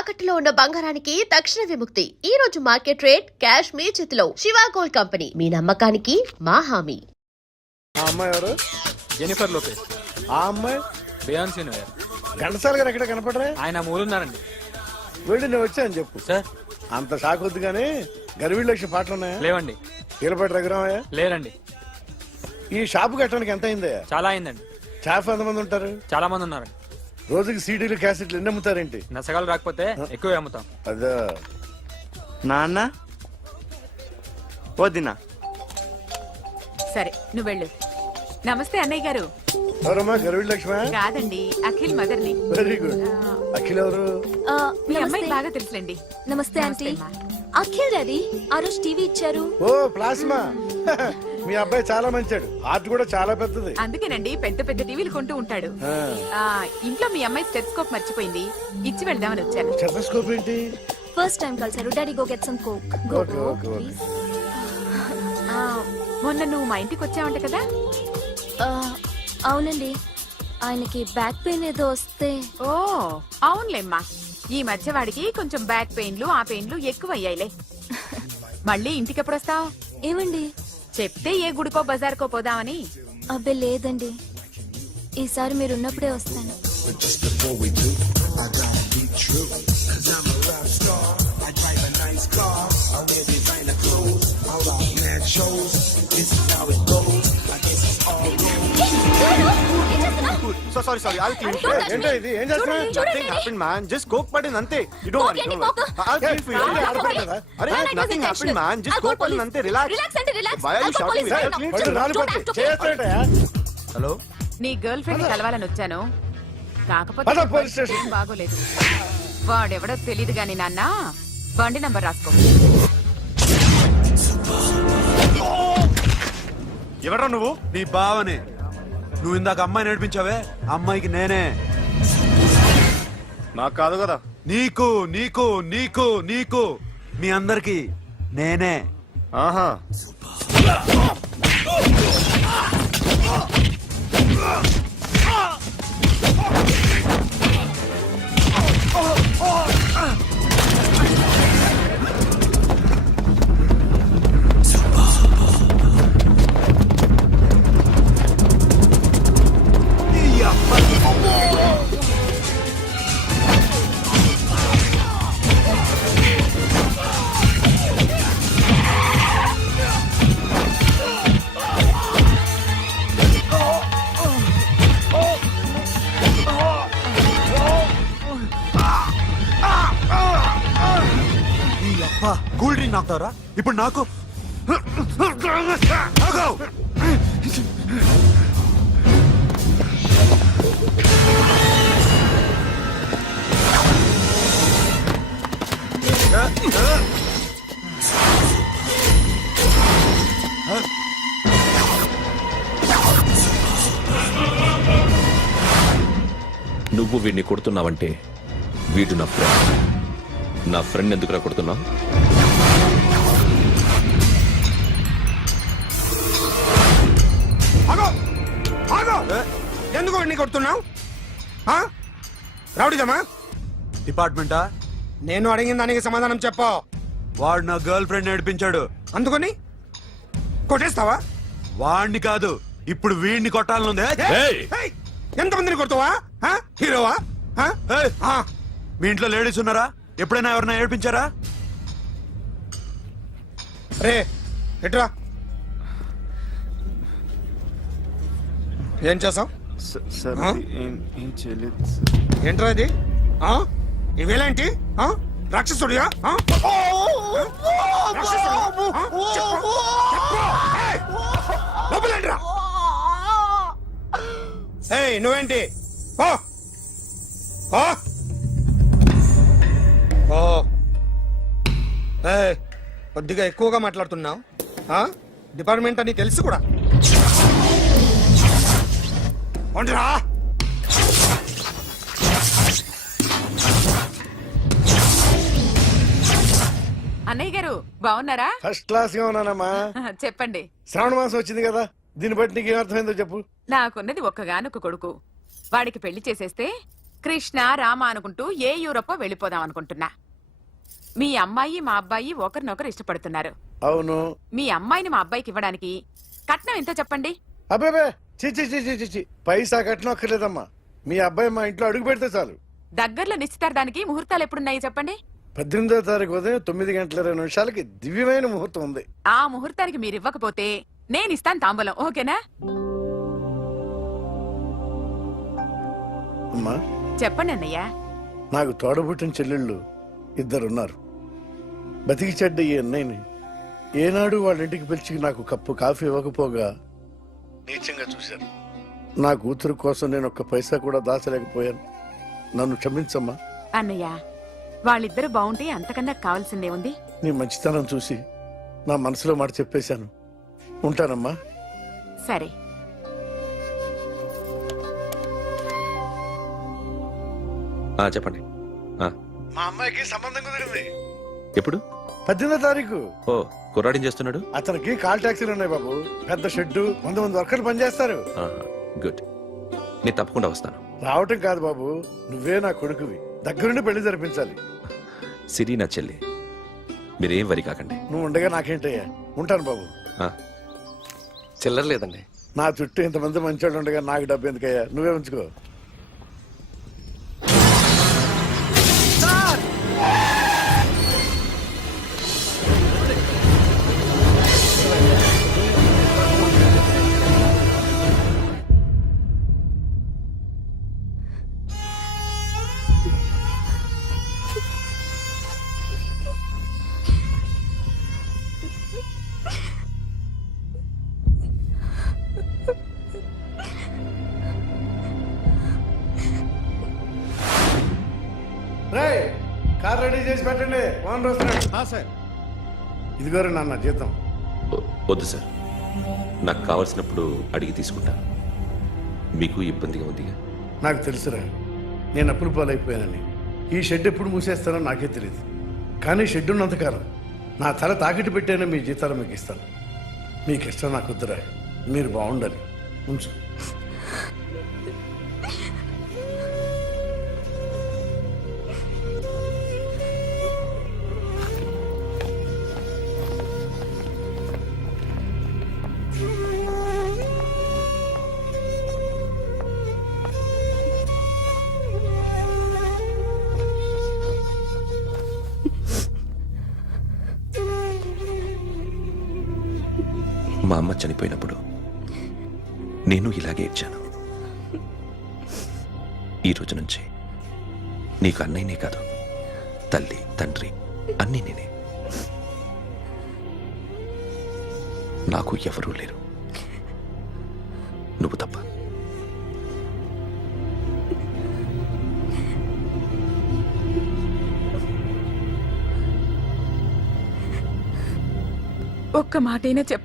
తాకట్టులో ఉన్న బంగారానికి తక్షణ విముక్తి. ఈ రోజు మార్కెట్ రేట్ క్యాష్ మీ చేతిలో. శివ గోల్డ్ కంపెనీ, మీ నమ్మకానికి మా హామీ. ఆ అమ్మాయి ఎవరు? Jennifer Lopez. ఆ అమ్మాయి బియాన్సీ నోయర్. ఘంటసాల గారు ఎక్కడ కనపడరా? ఆయన మూలున్నారండి. వెళ్ళి నేను వచ్చాను చెప్పు. సార్ అంత షాక్ వద్దు కానీ గర్వీళ్ళ లక్ష పాటలు ఉన్నాయా? లేవండి. కీలపాటి రఘురామయ్య లేరండి. ఈ షాపు కట్టడానికి ఎంత అయిందయ్యా? చాలా అయిందండి. స్టాఫ్ ఎంతమంది ఉంటారు? చాలా మంది ఉన్నారండి. రోజుకి సీడీలు క్యాసెట్లు ఎన్ని అమ్ముతారేంటి? నసగాలు రాకపోతే ఎక్కువ అమ్ముతాం. అదా నాన్న వదినా. సరే నువ్వు వెళ్ళు. నమస్తే అన్నయ్య గారు. ఎవరమ్మా? గర్వీళ్ళ లక్ష్మ? కాదండి, అఖిల్ మదర్ ని. Very good. అఖిల్ ఎవరు? మీ అమ్మాయి బాగా తెలుసులేండి. నమస్తే ఆంటీ. అమ్మా. అఖిల్ డాడీ ఆ రోజు టీవీ ఇచ్చారు. ఓ ప్లాస్మా. మీ అబ్బాయి చాలా మంచాడు. ఆర్ట్ కూడా చాలా పెద్దది. అందుకేనండి పెద్ద పెద్ద టీవీలు కొంటూ ఉంటాడు. ఆ. ఇంట్లో మీ అమ్మాయి స్టెత్స్కోప్ మర్చిపోయింది, ఇచ్చి వెళ్దామని వచ్చాను. స్టెథోస్కోప్ ఏంటి? ఫస్ట్ టైం కలిసారు. Daddy go get some coke. Okay okay okay. మొన్న నువ్వు మా ఇంటికి వచ్చావంట కదా? అవునండి, ఆయనకి బ్యాక్ పెయిన్ ఏదో వస్తే. ఓ అవునులేమ్మా, ఈ మధ్య వాడికి కొంచెం బ్యాక్ పెయిన్లు ఆ పెయిన్లు ఎక్కువ అయ్యాయిలే. మళ్ళీ ఇంటికి ఎప్పుడు వస్తావు? ఏమండి? చెప్తే ఏ గుడికో బజార్కో పోదామని. అబ్బే లేదండి, ఈసారి మీరున్నప్పుడే వస్తాను. Sorry I'll clean it. ఏంటో ఇది? ఏం చేస్తున్నా? Nothing happened man, just coke పడింది అంతే. You don't worry, don't worry. I'll clean for you. అరే nothing happened man, just coke పడింది అంతే. Relax. Why are you shouting? వాడు రాలిపోతే చేస్తాడయా? హలో, నీ గర్ల్ ఫ్రెండ్ కలవాలని వచ్చాను, కాకపోతే పద పోలీస్ స్టేషన్. ఏం బాగోలేదు. వాడెవడో తెలీదు గాని నాన్న, బండి నంబర్ రాసుకో. ఎవరా నువ్వు? నీ బావనే. నువ్వు ఇందాక అమ్మాయి నడిపించావే, అమ్మాయికి నేనే. నాకు కాదు కదా. నీకు నీకు నీకు నీకు మీ అందరికి నేనే. ఆహా. కూల్ డ్రింక్ నాకుతారా ఇప్పుడు? నాకు నువ్వు వీడిని కొడుతున్నావంటే వీడు నా ఫ్రెండ్. నా ఫ్రెండ్ ఎందుకురా కొడుతున్నావు? ఎందుకు వాడిని కొడుతున్నావు? రౌడీదమ్మా? డిపార్ట్మెంటా? నేను అడిగిన దానికి సమాధానం చెప్పు. వాడు నా గర్ల్ ఫ్రెండ్ నడిపించాడు. అందుకని కొట్టేస్తావా? వాడిని కాదు, ఇప్పుడు వీడిని కొట్టాలనుందే. ఏయ్! ఎంతమందిని కొడతావా? హీరోవా? ఏయ్! మీ ఇంట్లో లేడీస్ ఉన్నారా? ఎప్పుడైనా ఎవరైనా ఏడిపించారా? రే ఎట్రా, ఏం చేసావు? ఏంట్రా ఇది? ఇవేలాంటి రాక్షసుడియా? లోపలేంట్రా? ఏయ్ నువ్వేంటి? కొద్దిగా ఎక్కువగా మాట్లాడుతున్నావు. డిపార్ట్మెంట్ అని తెలుసు కూడా. ఉండరా? అన్నయ్య గారు బాగున్నారా? ఫస్ట్ క్లాస్ గా ఉన్నానమ్మా. చెప్పండి. శ్రావణ మాసం వచ్చింది కదా, దీన్ని బట్టి నీకు ఏమర్థమైందో చెప్పు. నాకున్నది ఒక్కగానొక్క కొడుకు. వాడికి పెళ్లి చేసేస్తే కృష్ణ రామ అనుకుంటూ ఏ యూరోపో వెళ్ళిపోదాం అనుకుంటున్నా. మీ అమ్మాయి మా అబ్బాయి ఒకరినొకరు ఇష్టపడుతున్నారు. అవును. మీ అమ్మాయిని మా అబ్బాయికి ఇవ్వడానికి కట్నం ఎంతో చెప్పండి. అబ్బే చిచి చిచి చిచి పైసా కట్నం అక్కర్లేదమ్మా. మీ అబ్బాయి మా ఇంట్లో అడుగు పెడితే చాలు. దగ్గరలో నిశ్చితార్థానికి ముహూర్తాలు ఎప్పుడున్నాయి చెప్పండి. 18వ తారీఖు ఉదయం 9:20 దివ్యమైన ముహూర్తం ఉంది. ఆ ముహూర్తానికి మీరు ఇవ్వకపోతే నేను ఇస్తాను తాంబూలం. ఓకేనా? అమ్మా, చెప్పండి అన్నయ్య. నాకు తోడబుట్టిన చెల్లెళ్ళు 2 ఉన్నారు. బతికి చెడ్డ ఈ అన్నయ్యని ఏనాడు వాళ్ళ ఇంటికి పిలిచి నాకు కప్పు కాఫీ ఇవ్వకపోగా నీచంగా చూశాను. నా కూతురు కోసం నేను ఒక్క పైసా కూడా దాచలేకపోయాను. నన్ను క్షమించమ్మా. అన్నయ్య, వాళ్ళిద్దరు బాగుంటే అంతకన్నా కావాల్సిందే ఉంది. నీ మంచితనం చూసి నా మనసులో మాట చెప్పేశాను. ఉంటానమ్మా. సరే. చెప్పండి. మా అమ్మాయికి సంబంధం కుదిరింది. ఎప్పుడు? 18వ తారీఖు. ఓ, కుర్రాడేం చేస్తున్నాడు? అతనికి కాల్ టాక్సీలు ఉన్నాయి బాబు. పెద్ద షెడ్డు, 100 వర్కర్లు పనిచేస్తారు. గుడ్. నేను తప్పకుండా వస్తాను. రావటం కాదు బాబు, నువ్వే నా కొడుకువి. దగ్గరుండి పెళ్లి జరిపించాలి. సిరి నా చెల్లి, మీరేం వరి కాకండి. నువ్వు ఉండగా నాకేంటయ్యా. ఉంటాను బాబు. చిల్లర లేదండి. నా చుట్టూ ఇంతమంది మంచోళ్ళు ఉండగా నాకు డబ్బు ఎందుకయ్యా? నువ్వే ఉంచుకో. రేయ్, కార్ రెడీ చేసి పెట్టండి. ఓనర్ వస్తున్నాడు. సార్, ఇదిగోరు నాన్న జీతం. వద్దు సార్, నాకు కావలసినప్పుడు అడిగి తీసుకుంటాను. మీకు ఇబ్బందిగా ఉందిగా? నాకు తెలుసురా, నేను అప్పులు పాలైపోయానని. ఈ షెడ్ ఎప్పుడు మూసేస్తానో నాకే తెలియదు. కానీ షెడ్ ఉన్నంతకాలం నా తల తాకిట్టు పెట్టైనా మీ జీతాలు మీకు ఇస్తాను. మీకు ఇష్టం నాకు వద్దురా. మీరు బాగుండాలి. ఉంచు. మా అమ్మ చనిపోయినప్పుడు నేను ఇలాగే ఇచ్చాను. ఈ రోజు నుంచి నీకు అన్నయ్యనే కాదు, తల్లి తండ్రి అన్నీ నేనే. నాకు ఎవరూ లేరు, నువ్వు తప్ప. ఒక్క మాటైనా చెప్ప